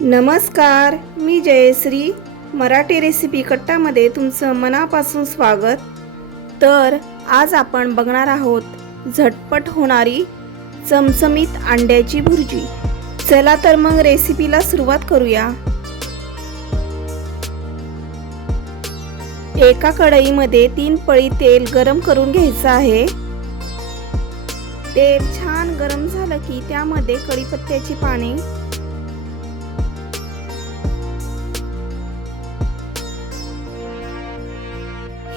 नमस्कार मी जयश्री. मराठी रेसिपी कट्टामध्ये तुमचं मनापासून स्वागत. तर आज आपण बघणार आहोत झटपट होणारी चमचमीत अंड्याची भुर्जी. चला तर मग रेसिपीला सुरुवात करूया. एका कढईमध्ये तीन पळी तेल गरम करून घ्यायचं आहे. तेल छान गरम झालं की त्यामध्ये कढीपत्त्याची पाने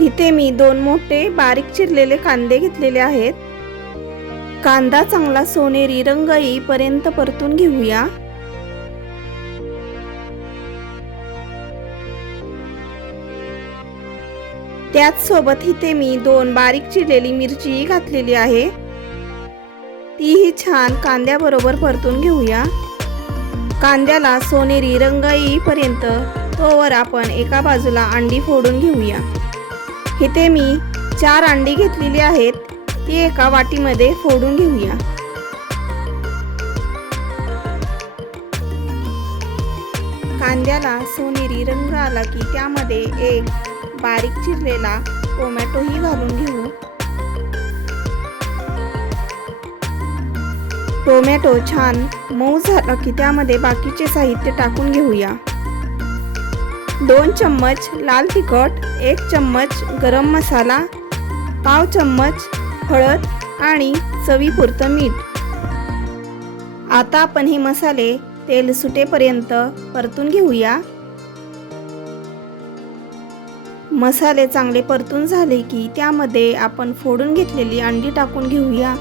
इथे मी दोन मोठे बारीक चिरलेले कांदे घेतलेले आहेत. कांदा चांगला सोनेरी रंग येईपर्यंत परतून घेऊया. त्याच सोबत इथे मी दोन बारीक चिरलेली मिरची घातलेली आहे. तीही छान कांद्याबरोबर परतून घेऊया. कांद्याला सोनेरी रंग येईपर्यंत तोवर आपण एका बाजूला अंडी फोडून घेऊया. इथे मी चार अंडी घेतलेली आहेत ती एका वाटीमध्ये फोडून घेऊया. कांद्याला सोनेरी रंग आला की त्यामध्ये एक बारीक चिरलेला टोमॅटोही घालून घेऊ. टोमॅटो छान मऊ झाला की त्यामध्ये बाकीचे साहित्य टाकून घेऊया. दोन चम्मच लाल तिखट एक चम्मच गरम मसाला पाव चम्मच हळद आणि चवीपुरतं मीठ. आता आपण हे मसाले तेल सुटेपर्यंत परतून घेऊया. मसाले चांगले परतून झाले की त्यामध्ये आपण फोडून घेतलेली अंडी टाकून घेऊया.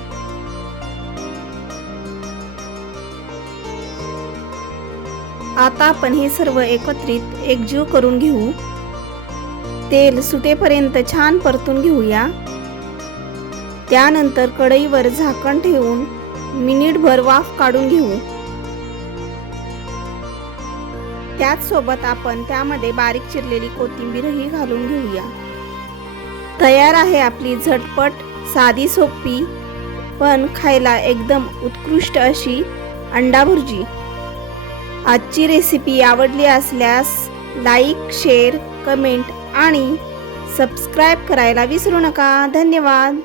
आता आपण हे सर्व एकत्रित एकजीव करून घेऊ. तेल सुटेपर्यंत छान परतून घेऊया. त्यानंतर कढईवर झाकण ठेवून मिनिटभर वाफ काढून घेऊ. त्याचसोबत आपण त्यामध्ये बारीक चिरलेली कोथिंबीरही घालून घेऊया. तयार आहे आपली झटपट साधी सोपी पण खायला एकदम उत्कृष्ट अशी अंडा भुर्जी आजची रेसिपी आवडली असल्यास लाईक शेअर कमेंट आणि सबस्क्राईब करायला विसरू नका. धन्यवाद.